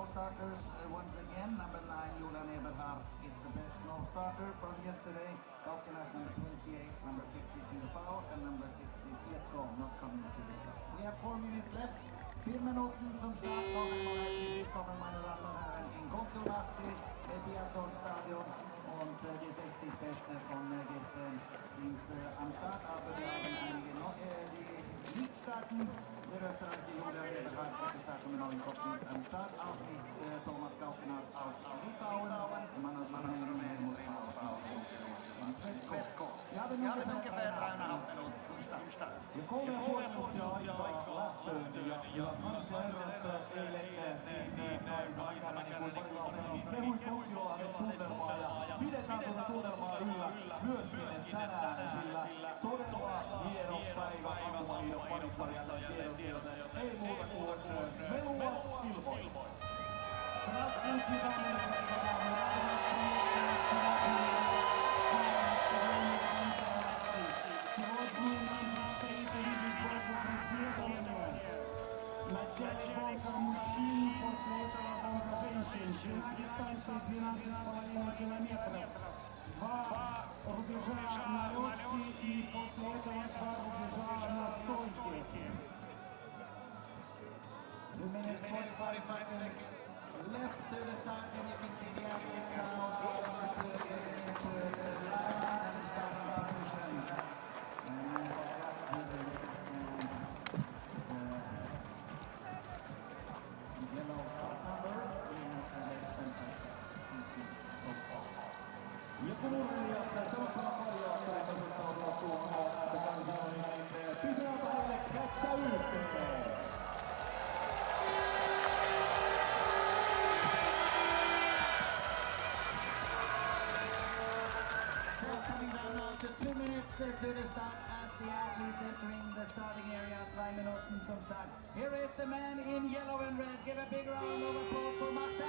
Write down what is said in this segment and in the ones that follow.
no starters once again. Number 9, Julian Eberhard, is the best no starter from yesterday. Kontiolahti number 28, number 52 Paul, and number 60 Tietko not coming to the start. We have 4 minutes left. 4 minuter zum Start kommen meine Damen und Herren in Kontiolahti, Biathlon Stadion, und die 60 Beste von gestern sind am Start, aber wir haben einige noch, die nicht starten. Der Österreicher Julian Eberhard wird starten mit neuen Kopfschnitt am Start, auch nicht Thomas Kaukinas aus Litauen, man hat ja, wir haben ungefähr 3,5 Minuten zum Start. Ja 3,5 minuuttia aikaa lähtöön ja Kontiolahti eilen kehui Kontiolahden tunnelmaa ja pidetään tuota tunnelmaa yllä myös tänään, sillä todella hieno päivä Akumaliidon parisarjan tiedot. Ei muuta kuin melua ilmoille. Два рубежа на лёгкий и после этого 2 рубежа на стойке. 2 minutes 45 seconds left to the start, and you can see the athletes now going to the last starting position. Yellow start number, we have less than CC so far. Ja kun urheilijat toivottavasti paljon osoittautua tuohon kansainvälinen, pitää päälle kättä yhteen. Coming down now to 2 minutes to the start as the athletes entering the starting area. 2 Minuten zum Start. Here is the man in yellow and red. Give a big round of applause for Marta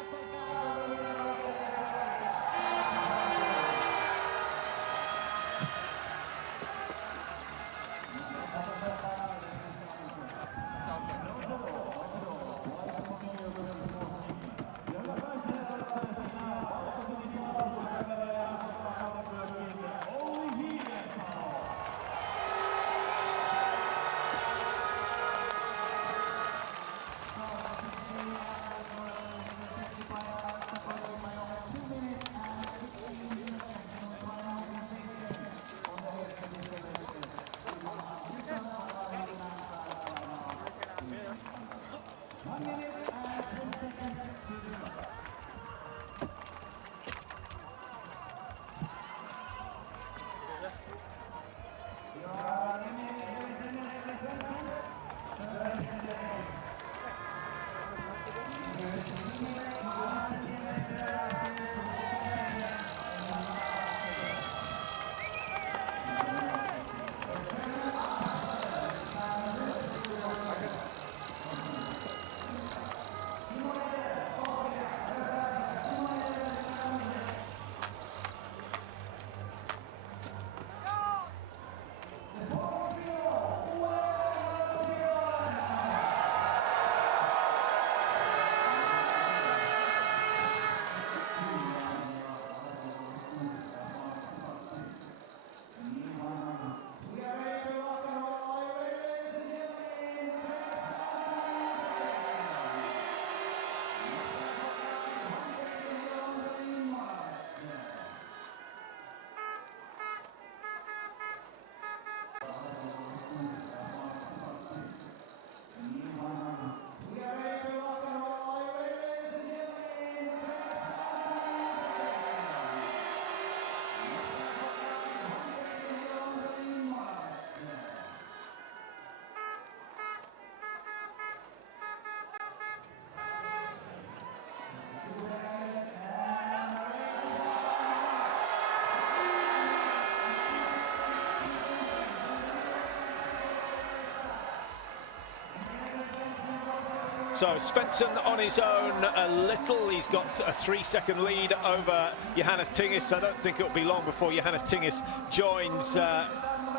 So Svensson on his own a little. He's got a 3-second lead over Johannes Tingis. I don't think it'll be long before Johannes Tingis joins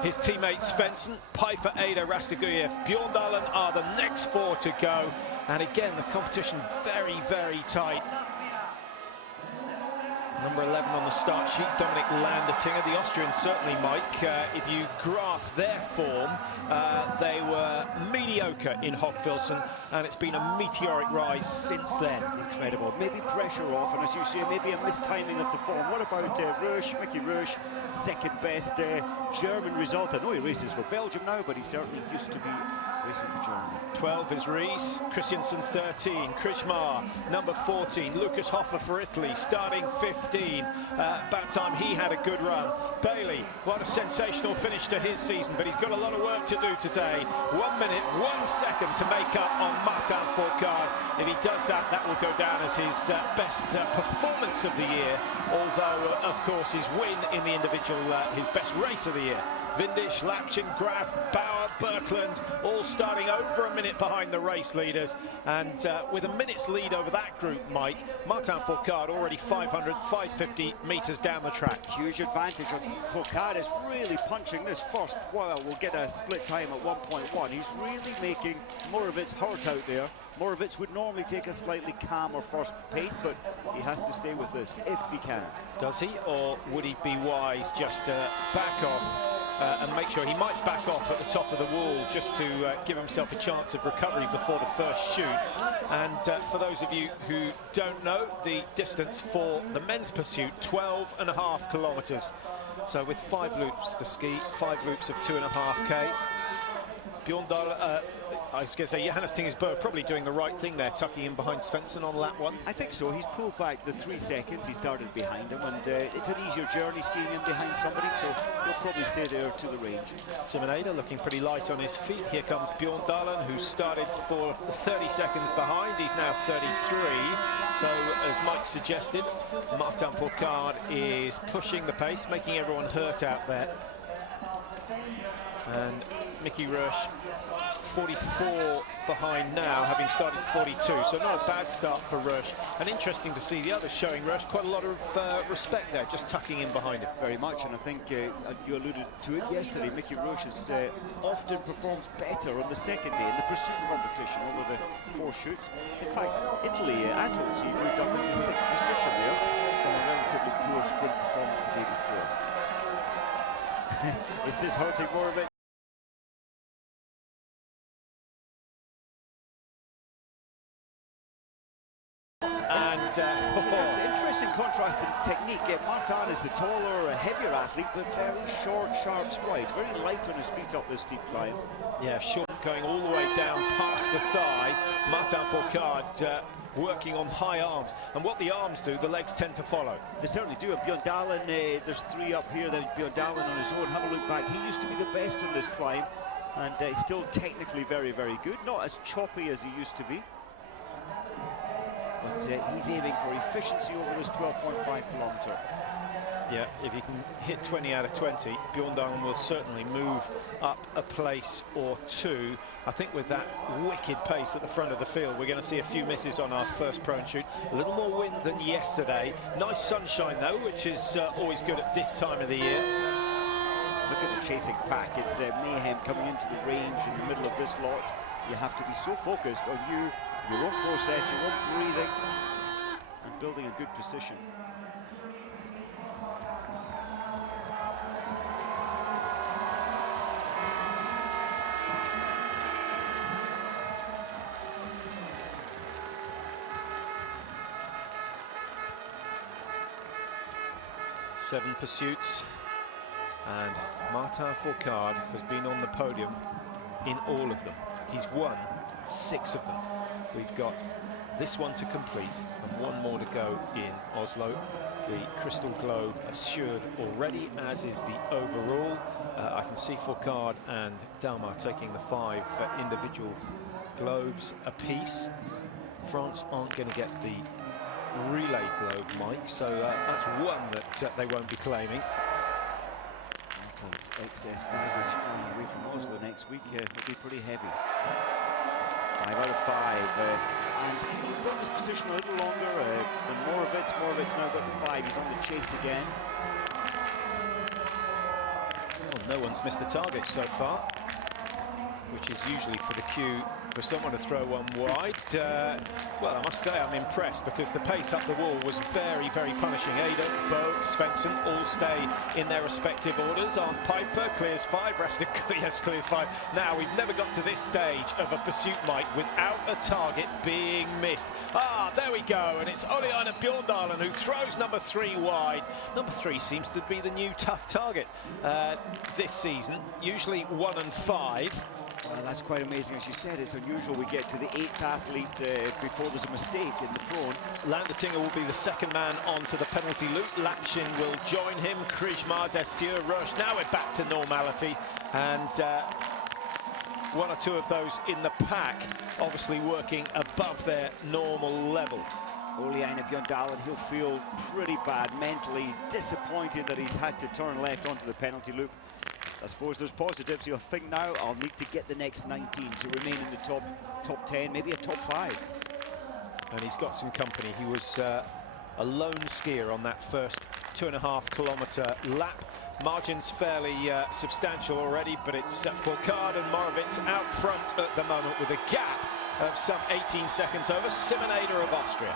his teammate Svensson, Pfeiffer, Ada, Rastaguyev, Bjorndalen are the next 4 to go. And again, the competition very, very tight. Number 11 on the start sheet, Dominic Landertinger. The Austrians certainly, Mike, if you graph their form, they were mediocre in Hochfilzen, and it's been a meteoric rise since then. Incredible. Maybe pressure off, and as you say, maybe a mistiming of the form. What about Rösch, Mickey Rösch, second best German result? I know he races for Belgium now, but he certainly used to be racing for Germany. 12 is Ries, Christiansen 13, Krijmar number 14, Lucas Hoffer for Italy starting 15. About time he had a good run. Bailey, what a sensational finish to his season, but he's got a lot of work to do today. 1 minute, 1 second to make up on Martin Fourcade. If he does that, that will go down as his best performance of the year, although of course his win in the individual, his best race of the year. Windisch, Lapchin, Graf, Bauer, Birkeland, all starting over a minute behind the race leaders. And with a minute's lead over that group, Mike, Martin Fourcade already 500, 550 metres down the track. Huge advantage. Fourcade is really punching this first while. We'll get a split time at 1.1. He's really making Moravitz hurt out there. Moravitz would normally take a slightly calmer first pace, but he has to stay with this if he can. Does he, or would he be wise just to back off and make sure he might back off at the top of the wall just to give himself a chance of recovery before the first shoot? And for those of you who don't know, the distance for the men's pursuit, 12.5 kilometres. So with 5 loops to ski, 5 loops of 2.5k. Bjorndalen, I was going to say, Johannes Tingersberg probably doing the right thing there, tucking in behind Svensson on lap 1. I think so. He's pulled back the 3 seconds. He started behind him, and it's an easier journey skiing in behind somebody, so he'll probably stay there to the range. Simon Ada looking pretty light on his feet. Here comes Bjorndalen, who started for 30 seconds behind. He's now 33. So, as Mike suggested, Martin Fourcade is pushing the pace, making everyone hurt out there. And Mickey Rösch 44 behind now, having started 42, so not a bad start for Rösch. And interesting to see the others showing Rösch quite a lot of respect there, just tucking in behind him. Very much, and I think you alluded to it yesterday, Mickey Rösch often performs better on the second day in the pursuit competition over the 4 shoots. In fact, Italy, Atos, he moved up into 6th position there from a relatively poor sprint performance the day before. Is this hurting more of it? That's interesting contrast in technique. Martin is the taller, heavier athlete, but very short, sharp strides. Very light on his feet up this steep climb. Yeah, short going all the way down past the thigh. Martin Fourcade working on high arms. And what the arms do, the legs tend to follow. They certainly do. Bjorndalen, there's 3 up here. Then Bjorndalen on his own. Have a look back. He used to be the best in this climb. And he's still technically very, very good. Not as choppy as he used to be. But he's aiming for efficiency over this 12.5 kilometre. Yeah, if he can hit 20 out of 20, Bjorndalen will certainly move up a place or 2. I think with that wicked pace at the front of the field, we're going to see a few misses on our first pro and shoot. A little more wind than yesterday. Nice sunshine though, which is always good at this time of the year. Look at the chasing pack. It's mayhem coming into the range in the middle of this lot. You have to be so focused on your own process, your own breathing, and building a good position. Seven pursuits, and Martin Fourcade has been on the podium in all of them. He's won 6 of them. We've got this one to complete and 1 more to go in Oslo. The Crystal Globe assured already, as is the overall. I can see Fourcade and Dalmar taking the 5 individual globes apiece. France aren't going to get the relay globe, Mike, so that's 1 that they won't be claiming. Martin's excess baggage flying away from Oslo next week will be pretty heavy. 5 out of 5, and he's got this position a little longer than Moravitz. Moravitz now got the 5, he's on the chase again. Well, No one's missed a target so far, which is usually for the cue for someone to throw one wide. Well, I must say I'm impressed because the pace up the wall was very, very punishing. Ada, Bo, Svensson all stay in their respective orders. On Piper clears 5, Rastic, yes, clears 5. Now, we've never got to this stage of a pursuit, Mike, without a target being missed. Ah, there we go, and it's Oliainen Bjorndalen who throws number 3 wide. Number 3 seems to be the new tough target this season, usually 1 and 5. Well, that's quite amazing. As you said, it's unusual we get to the 8th athlete before there's a mistake in the prone. Landertinger will be the second man onto the penalty loop. Lapshin will join him. Krijmar, Destier, Rush. Now we're back to normality. And 1 or 2 of those in the pack, obviously working above their normal level. Oliainen Bjorndalen, he'll feel pretty bad mentally, disappointed that he's had to turn left onto the penalty loop. I suppose there's positives. He'll think now, I'll need to get the next 19 to remain in the top 10, maybe a top 5. And he's got some company. He was a lone skier on that first 2.5 kilometre lap. Margin's fairly substantial already, but it's Fourcade and Morovitz out front at the moment with a gap of some 18 seconds over Simonader of Austria.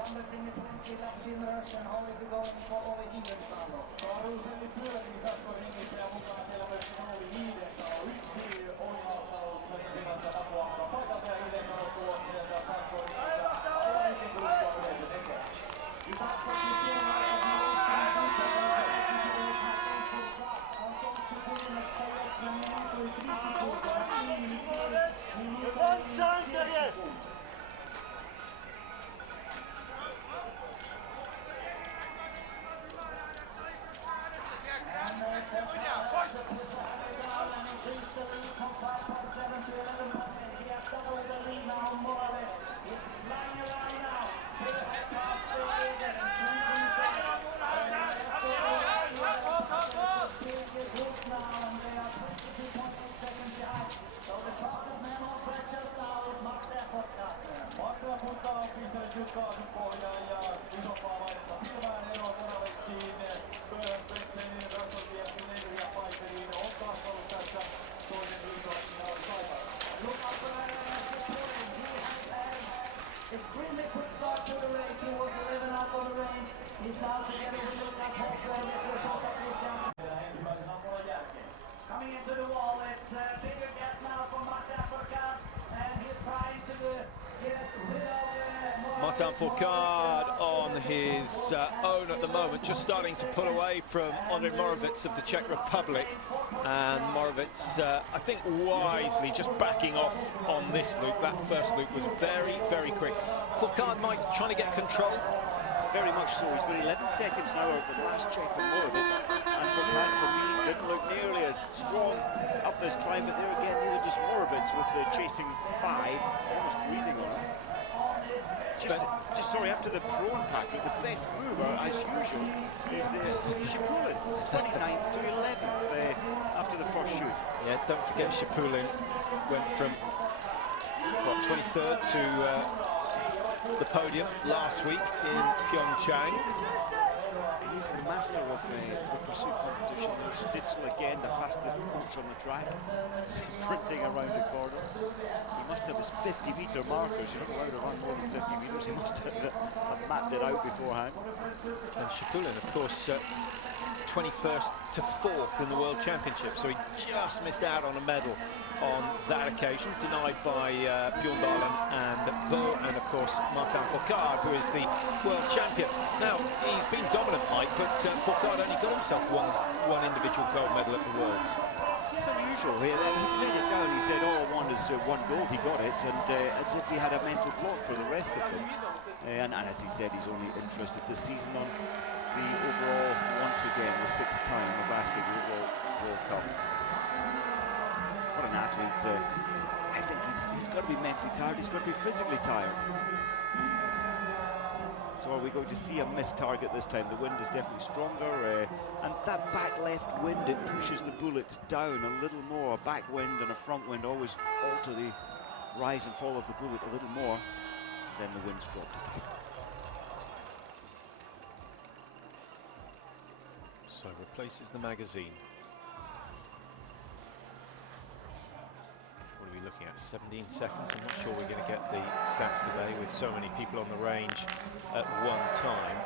Landertinger 20 laps in rush and how is it going for Oli Hidensalo? Karuseli pyörimisatko ringissä ja mukana siellä myöskin Oli Hidensalo. Yksi ohjaustallussa ensimmäisessä tapuamalla paikalta ja Hidensalo tuo sieltä Sakkorin aivan hyvin kuluttua yleisö tekee. Mutta on pistänyt nyt kaasun pohjaan ja isompaa mainetta silmään eroa Moravitsiin, Svenssenin, Rösselsiersin, Neidrin ja Piperiin on taas ollut tässä toinen liito, siinä oli paikalla. Look up for he has extremely quick start to the race. He was 11 out on the range. He's now together with Lukas Hoffman, Shota Christiansen. Ensimmäisen ampunan jälkeen. Coming into the wall, it's a bigger gap now for Martin Fourcade, and he's trying to get rid of Martin Fourcade on his own at the moment, just starting to pull away from Andrej Morovitz of the Czech Republic. And Morovitz, I think wisely, just backing off on this loop. That first loop was very, very quick. Fourcade, Mike, trying to get control. Very much so. He's got 11 seconds now over the last check from Morovitz. And Fourcade, for me, didn't look nearly as strong up this climb. But there again, neither does Morovitz with the chasing 5, almost breathing on it. Just sorry, after the prone, Patrick, the best mover, as usual, is Shipulin, 29th to 11th after the first shoot. Yeah, don't forget Shipulin went from, what, 23rd to the podium last week in Pyeongchang. He's the master of the pursuit competition. There's Stitzel again, the fastest coach on the track, sprinting around the corners. He must have his 50-metre markers. You're not allowed to run more than 50 metres. He must have mapped it out beforehand. And Shipulin, of course, 21st to 4th in the World Championship, so he just missed out on a medal on that occasion, denied by Bjorndalen and Bo, and of course Martin Fourcade, who is the world champion. Now, he's been dominant, Mike, but Fourcade only got himself one individual gold medal at the Worlds. It's unusual. He laid it down. He said, all I want is 1 gold. He got it, and as if he had a mental block for the rest of them. And as he said, he's only interested this season on the overall, once again, the 6th time of asking the overall World Cup. What an athlete. I think he's got to be mentally tired, he's got to be physically tired. So are we going to see a missed target this time? The wind is definitely stronger, and that back left wind, it pushes the bullets down a little more. A back wind and a front wind always alter the rise and fall of the bullet a little more. Then the wind's dropped again. So replaces the magazine. What are we looking at? 17 seconds. I'm not sure we're going to get the stats today with so many people on the range at one time.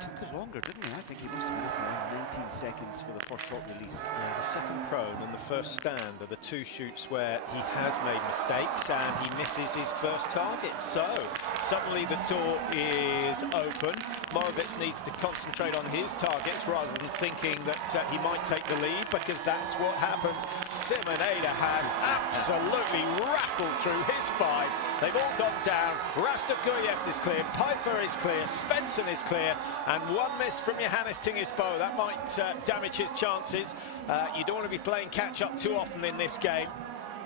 He took it longer, didn't he? I think he must have been looking around 19 seconds for the first shot release. Yeah, the second prone and the first stand are the two shoots where he has made mistakes and he misses his first target. So suddenly the door is open. Moravec needs to concentrate on his targets rather than thinking that he might take the lead, because that's what happens. Simon Ada has absolutely rattled through his five. They've all gone down. Rastoguyevs is clear, Piper is clear, Svensson is clear, and one miss from Johannes Tingesbo. That might damage his chances. You don't want to be playing catch-up too often in this game.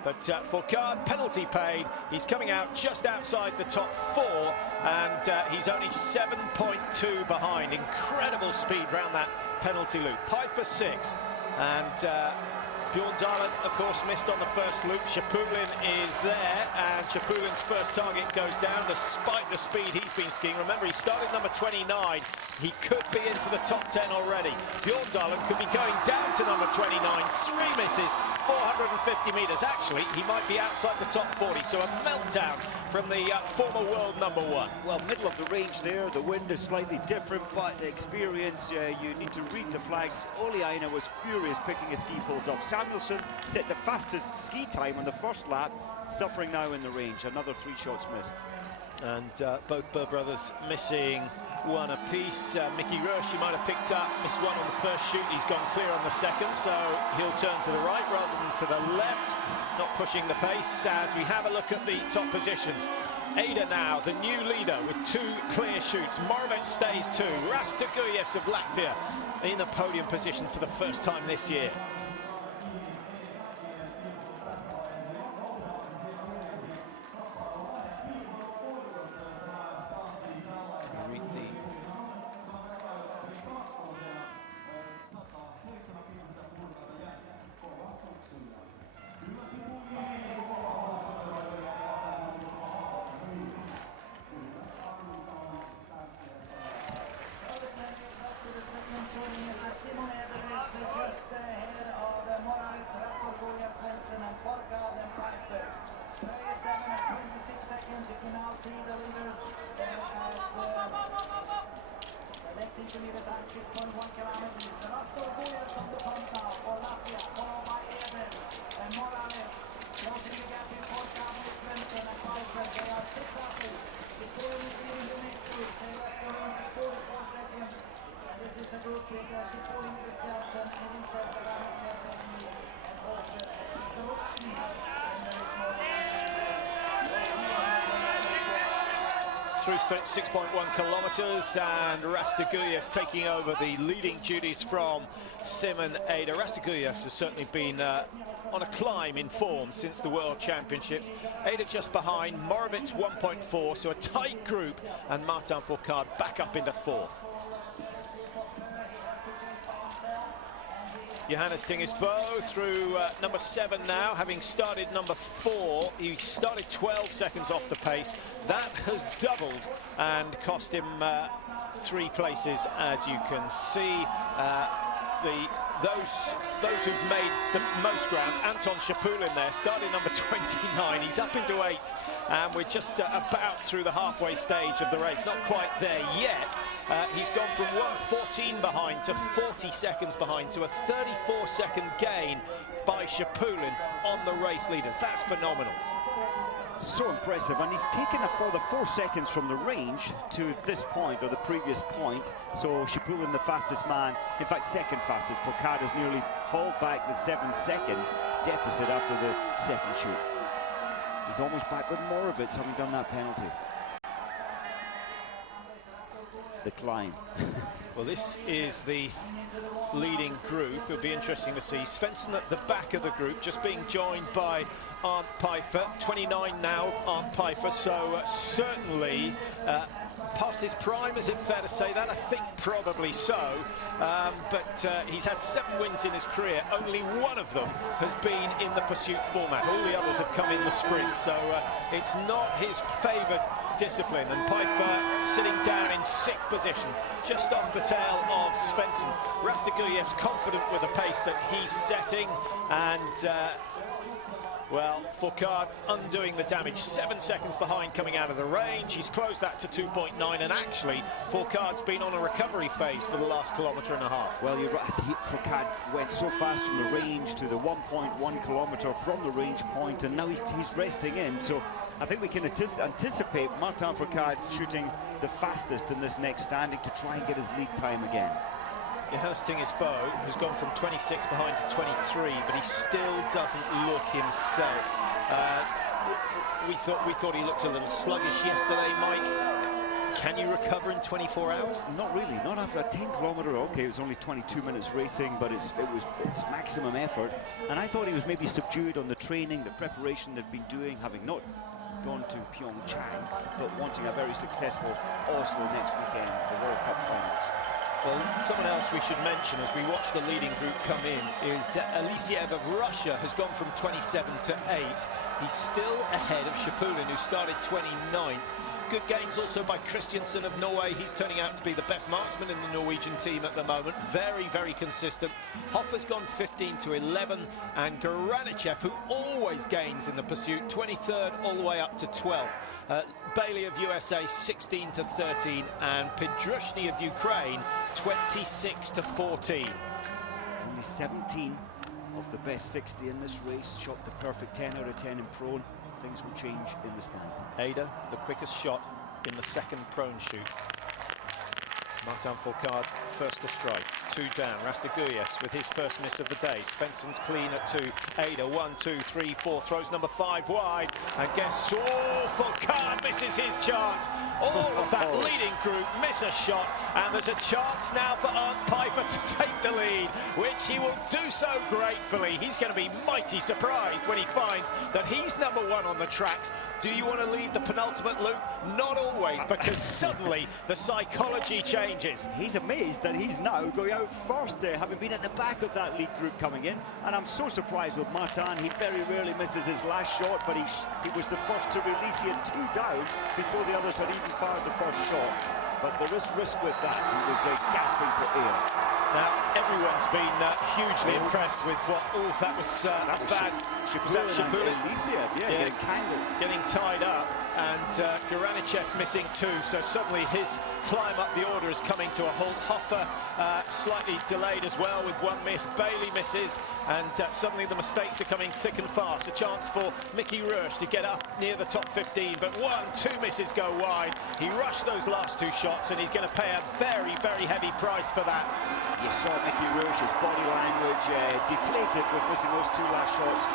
But Fourcade, penalty paid. He's coming out just outside the top four, and he's only 7.2 behind. Incredible speed round that penalty loop. Piper 6, and Bjorn Dahlen, of course, missed on the first loop. Chapulin is there, and Chapulin's first target goes down despite the speed he's been skiing. Remember, he started number 29. He could be into the top 10 already. Bjorn Dahlen could be going down to number 29. 3 misses, 450 metres. Actually, he might be outside the top 40, so a meltdown from the former world number 1. Well, middle of the range there, the wind is slightly different, but experience, you need to read the flags. Oliainen was furious picking his ski poles up. Samuelsson set the fastest ski time on the first lap, suffering now in the range. Another 3 shots missed. And both Burr brothers missing one apiece. Mickey Roche, he might have picked up, missed one on the first shoot. He's gone clear on the second, so he'll turn to the right rather than to the left. Not pushing the pace as we have a look at the top positions. Ada now, the new leader with 2 clear shoots. Moravec stays 2. Rastoguyevs of Latvia in the podium position for the first time this year. Through 6.1 kilometres, and Rastoguyevs taking over the leading duties from Simon Ada. Rastoguyevs has certainly been on a climb in form since the World Championships. Ada just behind, Moravec 1.4, so a tight group, and Martin Fourcade back up into 4th. Johannes Tingesbo through number 7 now, having started number 4. He started 12 seconds off the pace. That has doubled and cost him 3 places, as you can see. Those who've made the most ground, Anton Chapulin there, started number 29. He's up into 8th, and we're just about through the halfway stage of the race. Not quite there yet. He's gone from 1:14 behind to 40 seconds behind, so a 34-second gain by Chapulin on the race leaders. That's phenomenal. So impressive, and he's taken a further 4 seconds from the range to this point, or the previous point. So Chapulin, the fastest man, in fact second fastest. Fourcade has nearly hauled back the 7 seconds deficit after the second shoot. He's almost back with Moravec, having done that penalty. the climb. Well, this is the leading group. It'll be interesting to see Svensson at the back of the group, just being joined by Arndt Pfeiffer, 29 now, Arndt Pfeiffer, so certainly past his prime, is it fair to say that? I think probably so, but he's had 7 wins in his career. Only one of them has been in the pursuit format. All the others have come in the sprint, so it's not his favoured discipline. And Pfeiffer sitting down in 6th position, just off the tail of Svensson. Rastiguyev's confident with the pace that he's setting, and well, Fourcade undoing the damage, 7 seconds behind coming out of the range. He's closed that to 2.9, and actually Fourcade's been on a recovery phase for the last kilometre and a half. Well, you're right. Fourcade went so fast from the range to the 1.1 kilometre from the range point, and now he's resting in. So I think we can anticipate Martin Fourcade shooting the fastest in this next standing to try and get his lead time again. Johannes Tingesbo, who's gone from 26 behind to 23, but he still doesn't look himself. We thought he looked a little sluggish yesterday, Mike. Can you recover in 24 hours? Not really, not after a 10-kilometre. Okay, it was only 22 minutes racing, but it's maximum effort. And I thought he was maybe subdued on the training, the preparation they'd been doing, having not gone to Pyeongchang, but wanting a very successful Oslo next weekend, the World Cup finals. Well, someone else we should mention as we watch the leading group come in is Alisiev of Russia, has gone from 27 to 8. He's still ahead of Shapulin, who started 29th. Good gains also by Christiansen of Norway. He's turning out to be the best marksman in the Norwegian team at the moment. Very, very consistent. Hoffer's gone 15 to 11, and Garanichev, who always gains in the pursuit, 23rd all the way up to 12th. Bailey of USA 16 to 13, and Pedrushny of Ukraine 26 to 14. Only 17 of the best 60 in this race shot the perfect 10 out of 10 in prone. Things will change in the stand. Ada, the quickest shot in the second prone shoot. Martin Fourcade first to strike, 2 down. Rastiguyevs with his first miss of the day. Svensson's clean at 2. Ada, 1, 2, 3, 4, throws number 5 wide. And guess, oh, Fourcade misses his chance. All of that leading group miss a shot, and there's a chance now for Arndt Pfeiffer to take the lead, which he will do so gratefully. He's going to be mighty surprised when he finds that he's number 1 on the tracks. Do you want to lead the penultimate loop? Not always, because suddenly the psychology changes. He's amazed that he's now going out first, having been at the back of that lead group coming in. And I'm so surprised with Martin. He very rarely misses his last shot, but he was the first to release. He had 2 down before the others had even fired the first shot. But there is risk with that. He was gasping for air. Now, everyone's been hugely impressed with what... Oh, that was bad. Was that Shapulin? Yeah, getting tangled. Getting tied up. And Garanichev missing 2, so suddenly his climb up the order is coming to a halt. Hoffer slightly delayed as well with 1 miss. Bailey misses, and suddenly the mistakes are coming thick and fast. A chance for Mickey Roche to get up near the top 15, but 1, 2 misses go wide. He rushed those last 2 shots, and he's going to pay a very, very heavy price for that. You saw Mickey Roche's body language deflated with missing those 2 last shots.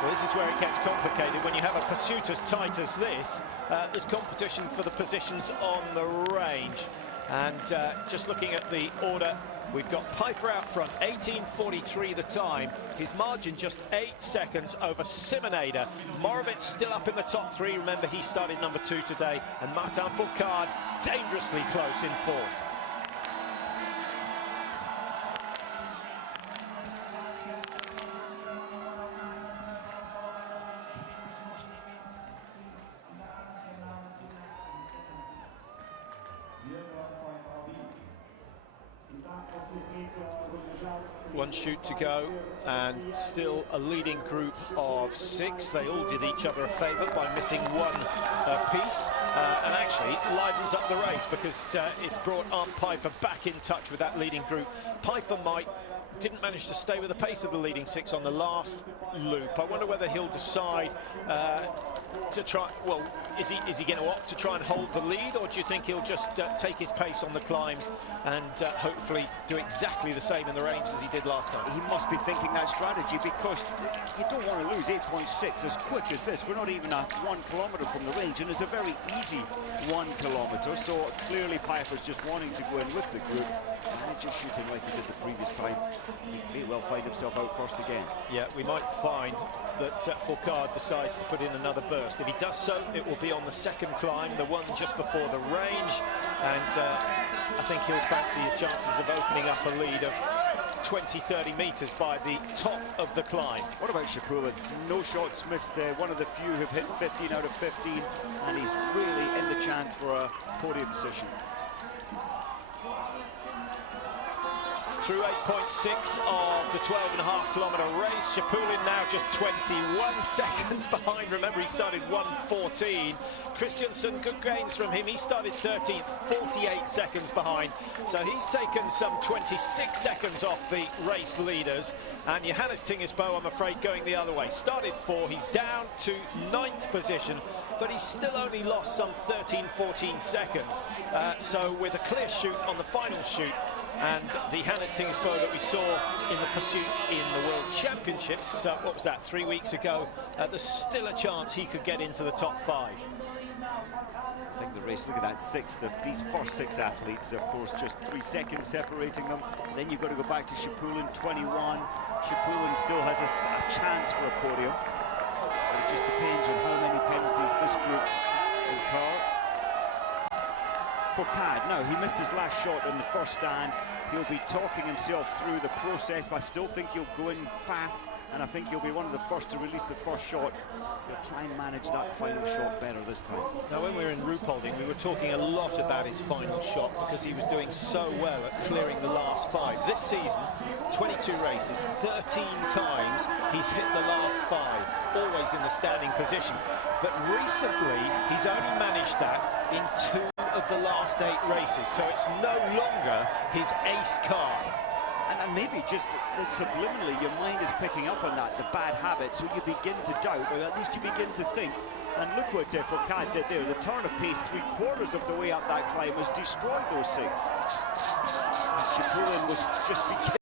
Well, this is where it gets complicated. When you have a pursuit as tight as this, there's competition for the positions on the range. And just looking at the order, we've got Pfeiffer out front, 18:43 the time. His margin just 8 seconds over Simonada. Morovitz still up in the top 3. Remember, he started number 2 today. And Martin Fourcade dangerously close in 4th. One shoot to go, and still a leading group of 6. They all did each other a favour by missing 1 piece, and actually livens up the race because it's brought Arndt Pfeiffer back in touch with that leading group. Pfeiffer didn't manage to stay with the pace of the leading 6 on the last loop. I wonder whether he'll decide to try, well, is he going to opt to try and hold the lead, or do you think he'll just take his pace on the climbs and hopefully do exactly the same in the range as he did last time? He must be thinking that strategy, because you don't want to lose 8.6 as quick as this. We're not even at 1 kilometre from the range, and it's a very easy 1 kilometre, so clearly Piper's just wanting to go in with the group and just shooting like he did the previous time. He may well find himself out first again. Yeah, we might find that Fourcade decides to put in another burst. If he does so, it will be on the second climb, the one just before the range, and I think he'll fancy his chances of opening up a lead of 20-30 metres by the top of the climb. What about Šepulin? No shots missed, one of the few who've hit 15 out of 15, and he's really in the chance for a podium position. Through 8.6 of the 12.5 kilometre race, Šepulin now just 21 seconds behind. Remember, he started 1:14. Christiansen, good gains from him. He started 13th, 48 seconds behind. So he's taken some 26 seconds off the race leaders. And Johannes Tingesbo, I'm afraid, going the other way. Started 4, he's down to 9th position, but he's still only lost some 13-14 seconds. So with a clear shoot on the final shoot, and the Johannes Tingesbo that we saw in the pursuit in the World Championships, what was that, 3 weeks ago, there's still a chance he could get into the top 5. I think the race, look at that, these first 6 athletes, of course, just 3 seconds separating them. And then you've got to go back to Šepulin, 21. Šepulin still has a chance for a podium. But it just depends on how many penalties this group will call. Fourcade, now he missed his last shot on the first stand. He'll be talking himself through the process, but I still think he'll go in fast, and I think he'll be one of the first to release the first shot. He'll try and manage that final shot better this time. Now, when we were in Ruhpolding, we were talking a lot about his final shot because he was doing so well at clearing the last 5. This season, 22 races, 13 times he's hit the last 5, always in the standing position. But recently, he's only managed that in 2 of the last 8 races, so it's no longer his ace card. And maybe just subliminally your mind is picking up on that, the bad habit, so you begin to doubt, or at least you begin to think. And look what Fourcade did there. The turn of pace 3/4 of the way up that climb has destroyed those 6. Šepulin was just beginning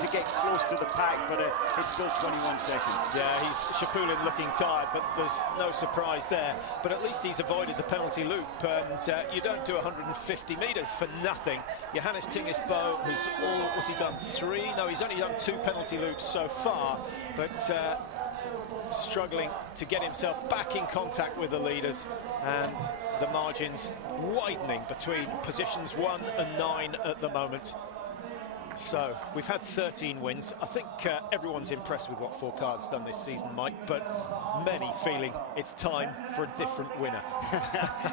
to get close to the pack, but it's still 21 seconds. Yeah, Šepulin looking tired, but there's no surprise there. But at least he's avoided the penalty loop, and you don't do 150 metres for nothing. Johannes Tingesbo has what's he done? 3? No, he's only done 2 penalty loops so far, but struggling to get himself back in contact with the leaders, and the margins widening between positions 1 and 9 at the moment. So we've had 13 wins. I think everyone's impressed with what Fourcade's done this season, Mike, but many feeling it's time for a different winner.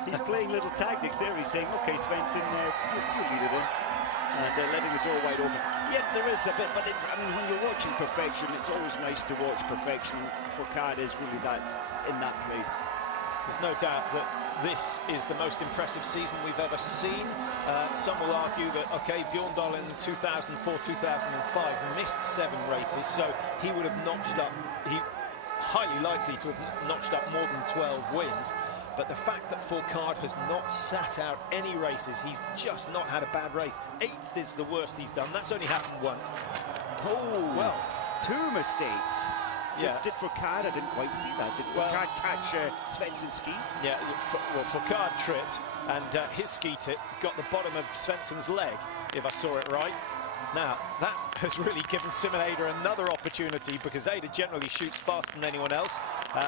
He's playing little tactics there. He's saying, okay, Svensson, you lead it in, and letting the door wide open. Yeah, there is a bit, but it's, I mean, when you're watching perfection, it's always nice to watch perfection. Fourcade is really in that place. There's no doubt that this is the most impressive season we've ever seen. Some will argue that, okay, Bjorndal in 2004-2005 missed 7 races, so he would have notched up, highly likely to have notched up more than 12 wins. But the fact that Fourcade has not sat out any races, he's just not had a bad race. 8th is the worst he's done. That's only happened once. Oh, well, 2 mistakes. Yeah. Did Fourcade? I didn't quite see that. Did Fourcade catch Svensson's ski? Yeah, well, Fourcade tripped, and his ski tip got the bottom of Svensson's leg, if I saw it right. Now, that has really given Simon Eder another opportunity, because Eder generally shoots faster than anyone else.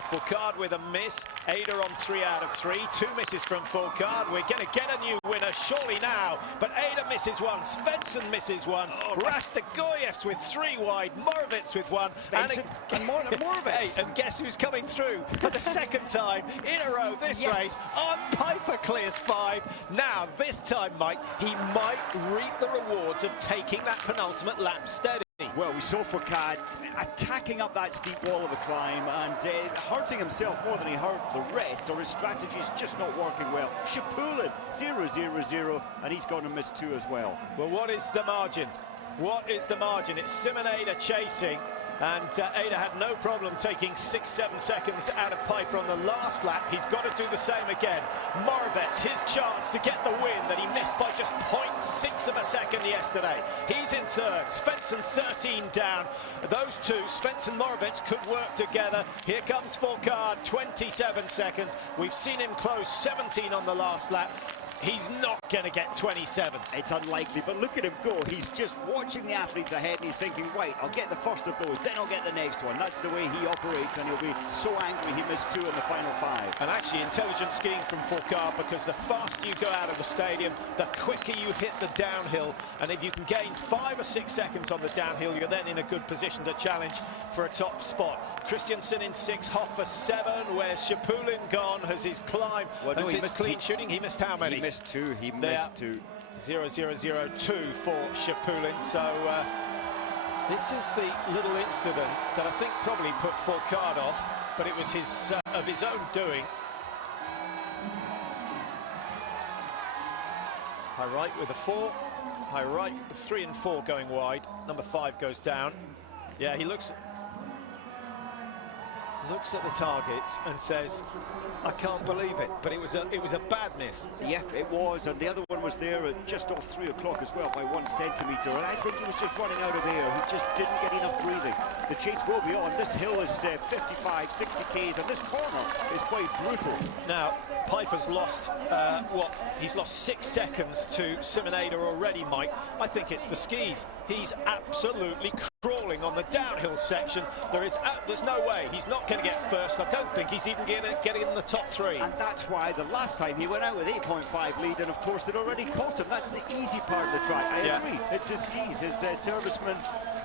Fourcade with a miss. Eder on 3 out of 3. 2 misses from Fourcade. We're going to get a new winner surely now. But Eder misses 1. Svensson misses 1. Rastagoyev's with 3 wide. Morovitz with 1. Svensson and Morovitz. Hey, and guess who's coming through for the second time in a row this race? On Piper clears 5. Now, this time, Mike, he might reap the rewards of taking that penultimate lap steady. Well, we saw Fourcade attacking up that steep wall of a climb and hurting himself more than he hurt the rest, or his strategy's just not working well. Šepulin, 0-0-0, and he's going to miss 2 as well. Well, what is the margin? What is the margin? It's Simon Eder chasing, And Ada had no problem taking 6-7 seconds out of Pfeiffer on the last lap. He's got to do the same again. Moravec, his chance to get the win that he missed by just 0.6 of a second yesterday. He's in third. Svensson 13 down. Those two, Svensson and Moravec, could work together. Here comes Fourcade, 27 seconds. We've seen him close 17 on the last lap. He's not going to get 27. It's unlikely, but look at him go. He's just watching the athletes ahead and he's thinking, right, I'll get the first of those, then I'll get the next one. That's the way he operates, and he'll be so angry he missed 2 in the final 5. And actually intelligent skiing from Fourcade, because the faster you go out of the stadium, the quicker you hit the downhill. And if you can gain 5 or 6 seconds on the downhill, you're then in a good position to challenge for a top spot. Christiansen in 6, Hoffa 7. Where's Shapulin gone? Has his climb? Well, no, he missed clean shooting. He missed how many? He missed 2. He missed 2. 0-0-0-2 for Shapulin. So this is the little incident that I think probably put Fourcade off, but it was his of his own doing. High right with a 4, high right with 3 and 4 going wide. Number 5 goes down. Yeah, he looks at the targets and says, I can't believe it, but it was a bad miss. Yeah, it was, and the other one was there at just off 3 o'clock as well by 1 centimetre, and I think he was just running out of air. He just didn't get enough breathing. The chase will be on. This hill is 55, 60 k's, and this corner is quite brutal. Now, Pfeiffer's lost, he's lost 6 seconds to Simon Ada already, Mike. I think it's the skis. He's absolutely crawling on the downhill section. There's no way he's not going to get first. I don't think he's even going to get in the top 3. And that's why the last time he went out with 8.5 lead, and of course they'd already caught him. That's the easy part of the track. I agree. It's his skis. His servicemen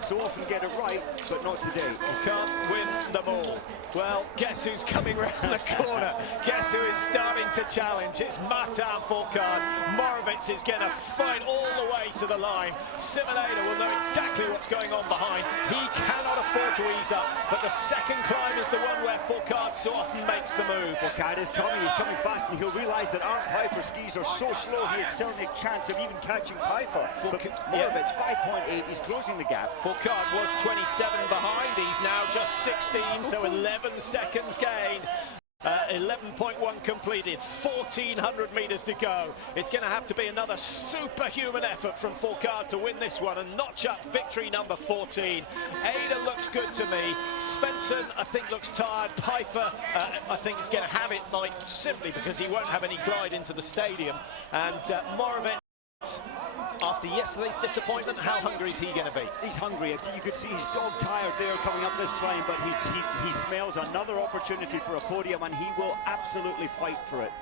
so often get it right, but not today. He can't win them all. Well, guess who's coming round the corner? Guess who is starting to challenge? It's Martin Fourcade. Moravec is going to fight all the way to the line. Simon Ada will know exactly what's going on behind. He cannot afford to ease up, but the second climb is the one where Fourcade so often makes the move. Fourcade is coming, he's coming fast, and he'll realise that our Pfeiffer skis are so slow, he has certainly a chance of even catching Pfeiffer. Moravec, 5.8, he's closing the gap. Fourcade was 27 behind, he's now just 16, so 11 seconds gained. 11.1 completed, 1,400 metres to go. It's going to have to be another superhuman effort from Fourcade to win this one and notch up victory number 14. Ada looked good to me. Svensson, I think, looks tired. Pfeiffer, I think, is going to have it, Mike, simply because he won't have any glide into the stadium. And Moravec, after yesterday's disappointment, how hungry is he going to be? He's hungry. You could see he's dog-tired there coming up this climb, but he smells another opportunity for a podium, and he will absolutely fight for it.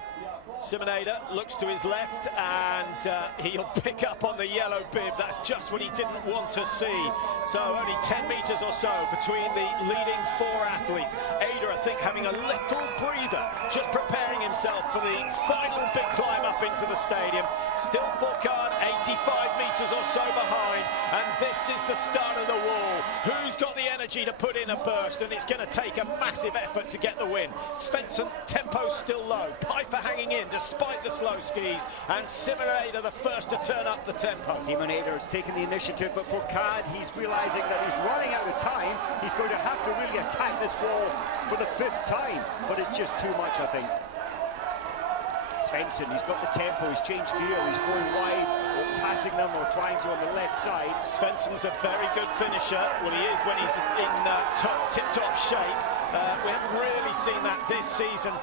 Simon Ada looks to his left, and he'll pick up on the yellow bib. That's just what he didn't want to see. So only 10 metres or so between the leading 4 athletes. Ada, I think, having a little breather, just preparing himself for the final big climb up into the stadium. Still Fourcade, 85 metres or so behind, and this is the start of the wall. Who's got the energy to put in a burst? And it's going to take a massive effort to get the win. Svensson, tempo's still low. Pfeiffer hanging in despite the slow skis, and Simon Ada the first to turn up the tempo. Simon Ada has taken the initiative, but Fourcade, he's realising that he's running out of time. He's going to have to really attack this wall for the 5th time, but it's just too much, I think. Svensson, he's got the tempo, he's changed gear, he's going wide, or passing them, or trying to on the left side. Svensson's a very good finisher. Well, he is when he's in tip-top shape. We haven't really seen that this season.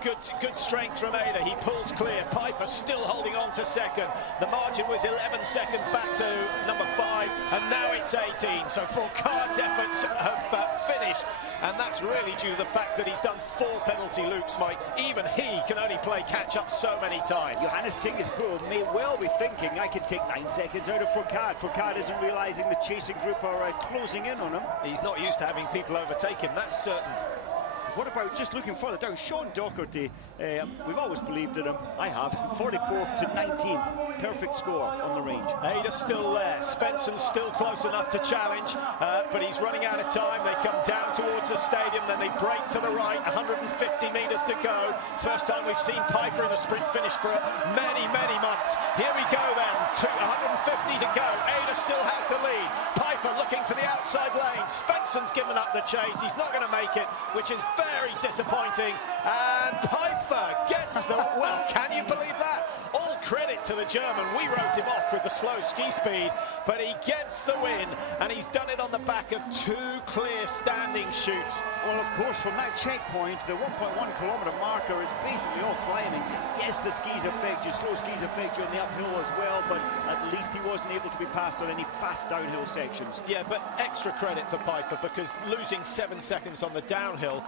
Good strength from Ada. He pulls clear. Pfeiffer still holding on to second. The margin was 11 seconds back to number 5, and now it's 18. So Fourcade's efforts have finished, and that's really due to the fact that he's done 4 penalty loops, Mike. Even he can only play catch-up so many times. Johannes Tingesbø may well be thinking, I can take 9 seconds out of Fourcade. Fourcade isn't realising the chasing group are closing in on him. He's not used to having people overtake him, that's certain. What about just looking further down? Sean Docherty, we've always believed in him. I have. 44th to 19th. Perfect score on the range. Ada's still there. Svensson's still close enough to challenge, but he's running out of time. They come down towards the stadium, then they break to the right. 150 metres to go. First time we've seen Pfeiffer in a sprint finish for many, many months. Here we go then. 150 to go. Ada still has the lead. Pfeiffer Pfeiffer looking for the outside lane. Svensson's given up the chase. He's not going to make it, which is very disappointing. And Pfeiffer gets the... Well, can you believe that? All credit to the German. We wrote him off with the slow ski speed, but he gets the win, and he's done it on the back of 2 clear standing shoots. Well, of course, from that checkpoint, the 1.1 kilometre marker, it's basically all climbing. Yes, the skis affect you, slow skis affect you on the uphill as well, but at least he wasn't able to be passed on any fast downhill sections. Yeah, but extra credit for Pfeiffer, because losing 7 seconds on the downhill,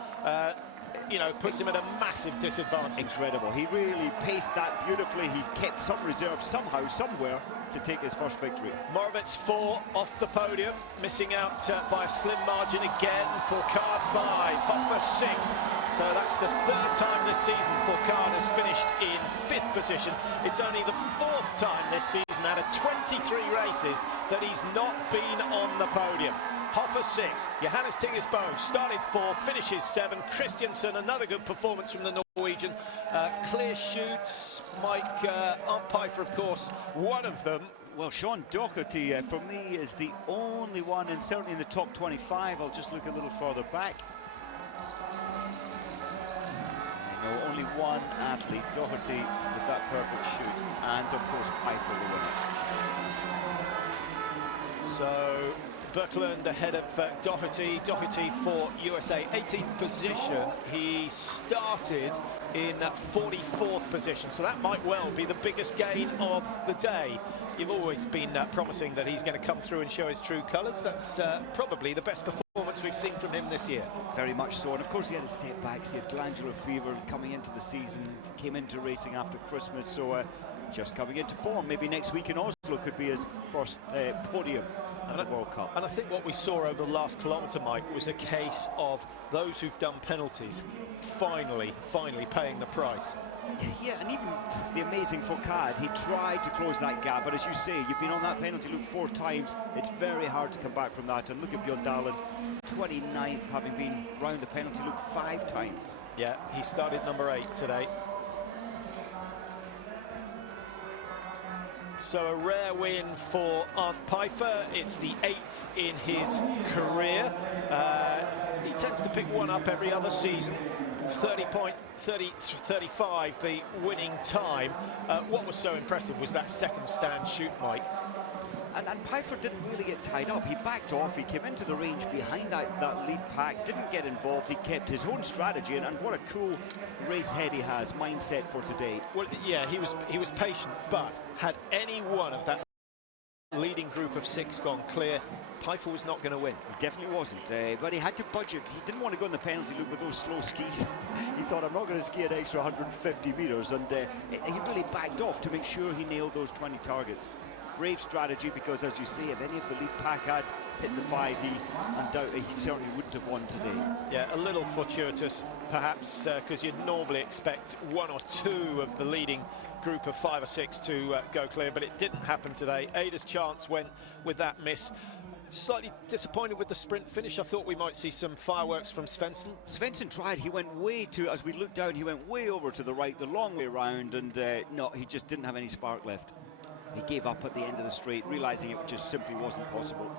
you know, puts him at a massive disadvantage. Incredible. He really paced that beautifully. He kept some reserve somehow, somewhere, to take his first victory. Moravec 4 off the podium, missing out by a slim margin again. Fourcade 5, Hoffer 6. So that's the 3rd time this season Fourcade has finished in 5th position. It's only the 4th time this season out of 23 races that he's not been on the podium. Hoffer 6, Johannes Tingesbo started 4, finishes 7. Christiansen, another good performance from the Norwegian. Clear shoots, Mike, Arndt Pfeiffer, of course, one of them. Well, Sean Doherty, for me, is the only one, and certainly in the top 25. I'll just look a little further back. I know only one athlete, Doherty, with that perfect shoot, and of course Pfeiffer the winner. So Birkeland ahead of Doherty. Doherty for USA, 18th position. He started in 44th position, so that might well be the biggest gain of the day. You've always been promising that he's going to come through and show his true colours. That's probably the best performance we've seen from him this year. Very much so, and of course he had his setbacks. He had glandular fever coming into the season, came into racing after Christmas, so just coming into form. Maybe next week in Oslo could be his first podium at the World Cup. And I think what we saw over the last kilometre, Mike, was a case of those who've done penalties finally paying the price. Yeah, and even the amazing Fourcade, he tried to close that gap, but as you say, you've been on that penalty loop 4 times. It's very hard to come back from that. And look at Björn Dahlen, 29th, having been round the penalty loop 5 times. Yeah, he started number 8 today. So a rare win for Arndt Pfeiffer. It's the 8th in his career. He tends to pick one up every other season. 35, the winning time. What was so impressive was that second stand shoot, Mike. And Pfeiffer didn't really get tied up. He backed off, he came into the range behind that lead pack, didn't get involved, he kept his own strategy, and what a cool race head he has, mindset for today. Well, yeah, he was patient, but had any one of that leading group of 6 gone clear, Pfeiffer was not going to win. He definitely wasn't, but he had to budget. He didn't want to go in the penalty loop with those slow skis. He thought, I'm not going to ski an extra 150 metres, and he really backed off to make sure he nailed those 20 targets. Brave strategy, because as you say, if any of the lead pack had hit the 5, he certainly wouldn't have won today. Yeah, a little fortuitous, perhaps, because you'd normally expect 1 or 2 of the leading group of 5 or 6 to go clear, but it didn't happen today. Ada's chance went with that miss. Slightly disappointed with the sprint finish. I thought we might see some fireworks from Svensson. Svensson tried. He went way too, as we looked down, he went way over to the right, the long way around, and no, he just didn't have any spark left. He gave up at the end of the straight, realizing it just simply wasn't possible.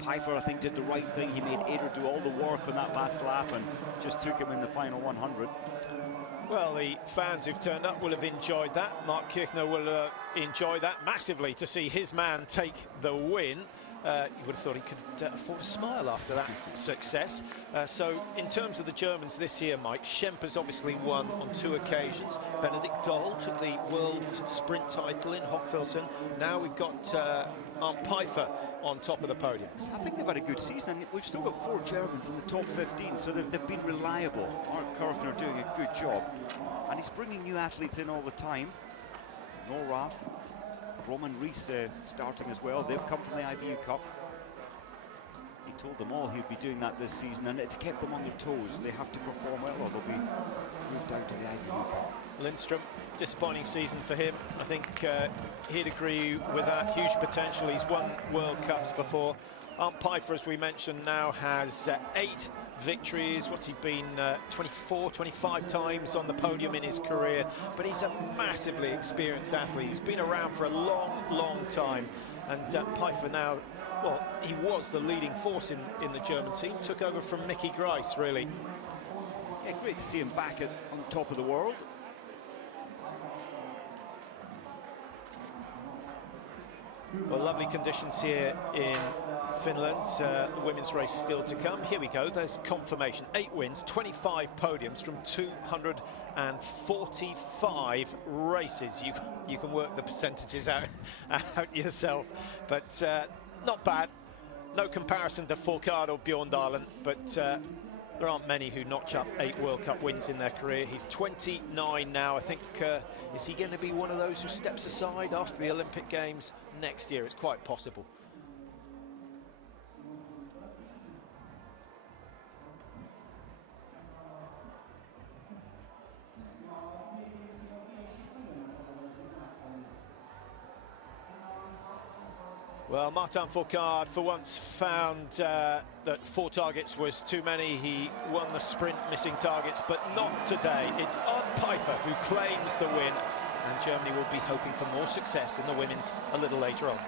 Pfeiffer, I think, did the right thing. He made Ada do all the work on that last lap and just took him in the final 100. Well, the fans who've turned up will have enjoyed that. Mark Kirchner will enjoy that massively, to see his man take the win. You would have thought he could afford a smile after that success. So in terms of the Germans this year, Mike, Schemper's obviously won on 2 occasions. Benedikt Doll took the world sprint title in Hoffelsen. Now we've got Arndt Pfeiffer on top of the podium. I think they've had a good season, and we've still got 4 Germans in the top 15, so they've been reliable. Mark Kirchner doing a good job, and he's bringing new athletes in all the time. Norraf, Roman Rees starting as well. They've come from the IBU Cup. He told them all he'd be doing that this season, and it's kept them on their toes. They have to perform well, or they'll be moved out to the IBU Cup. Lindstrom, disappointing season for him. I think he'd agree with that. Huge potential. He's won World Cups before. Arndt Pfeiffer, as we mentioned, now has 8 victories. What's he been, 24, 25 times on the podium in his career, but he's a massively experienced athlete. He's been around for a long time, and Pfeiffer now well, he was the leading force in the German team, took over from Mickey Grice, really. Yeah, great to see him back on top of the world. Well, lovely conditions here in Finland. The women's race still to come. Here we go. There's confirmation. 8 wins, 25 podiums from 245 races. You can work the percentages out yourself, but not bad. No comparison to Fourcade or Bjorndalen, but there aren't many who notch up 8 World Cup wins in their career. He's 29 now. I think, is he going to be one of those who steps aside after the Olympic Games next year? It's quite possible. Well, Martin Fourcade for once found that 4 targets was too many. He won the sprint, missing targets, but not today. It's Art Pfeiffer who claims the win, and Germany will be hoping for more success in the women's a little later on.